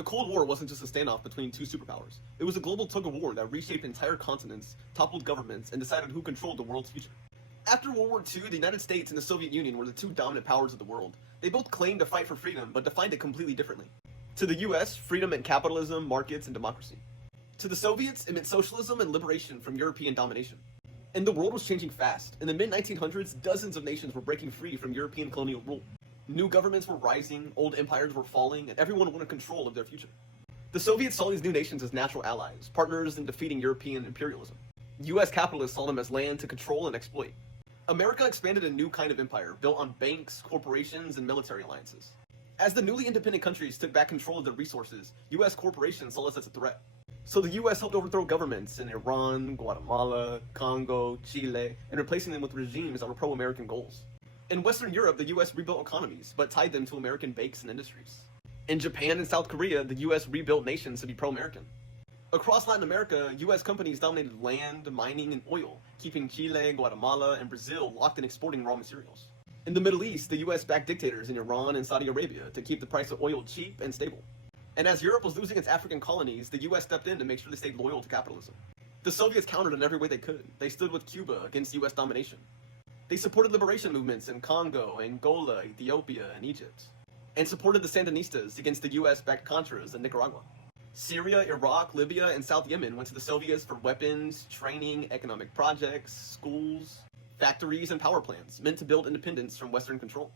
The Cold War wasn't just a standoff between two superpowers. It was a global tug-of-war that reshaped entire continents, toppled governments, and decided who controlled the world's future. After World War II, the United States and the Soviet Union were the two dominant powers of the world. They both claimed to fight for freedom, but defined it completely differently. To the US, freedom meant capitalism, markets, and democracy. To the Soviets, it meant socialism and liberation from European domination. And the world was changing fast. In the mid-1900s, dozens of nations were breaking free from European colonial rule. New governments were rising, old empires were falling, and everyone wanted control of their future. The Soviets saw these new nations as natural allies, partners in defeating European imperialism. US capitalists saw them as land to control and exploit. America expanded a new kind of empire, built on banks, corporations, and military alliances. As the newly independent countries took back control of their resources, US corporations saw us as a threat. So the US helped overthrow governments in Iran, Guatemala, Congo, Chile, and replacing them with regimes that were pro-American goals. In Western Europe, the US rebuilt economies, but tied them to American banks and industries. In Japan and South Korea, the US rebuilt nations to be pro-American. Across Latin America, US companies dominated land, mining, and oil, keeping Chile, Guatemala, and Brazil locked in exporting raw materials. In the Middle East, the US backed dictators in Iran and Saudi Arabia to keep the price of oil cheap and stable. And as Europe was losing its African colonies, the US stepped in to make sure they stayed loyal to capitalism. The Soviets countered in every way they could. They stood with Cuba against US domination. They supported liberation movements in Congo, Angola, Ethiopia, and Egypt, and supported the Sandinistas against the US-backed Contras in Nicaragua. Syria, Iraq, Libya, and South Yemen went to the Soviets for weapons, training, economic projects, schools, factories, and power plants, meant to build independence from Western control.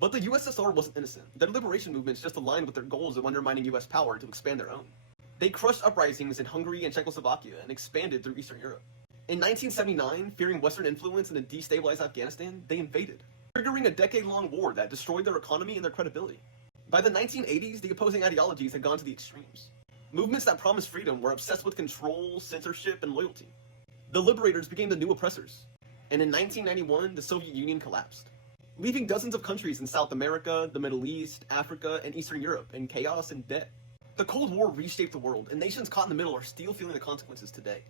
But the USSR wasn't innocent. Their liberation movements just aligned with their goals of undermining US power to expand their own. They crushed uprisings in Hungary and Czechoslovakia and expanded through Eastern Europe. In 1979, fearing Western influence in a destabilized Afghanistan, they invaded, triggering a decade-long war that destroyed their economy and their credibility. By the 1980s, the opposing ideologies had gone to the extremes. Movements that promised freedom were obsessed with control, censorship, and loyalty. The liberators became the new oppressors. And in 1991, the Soviet Union collapsed, leaving dozens of countries in South America, the Middle East, Africa, and Eastern Europe in chaos and debt. The Cold War reshaped the world, and nations caught in the middle are still feeling the consequences today.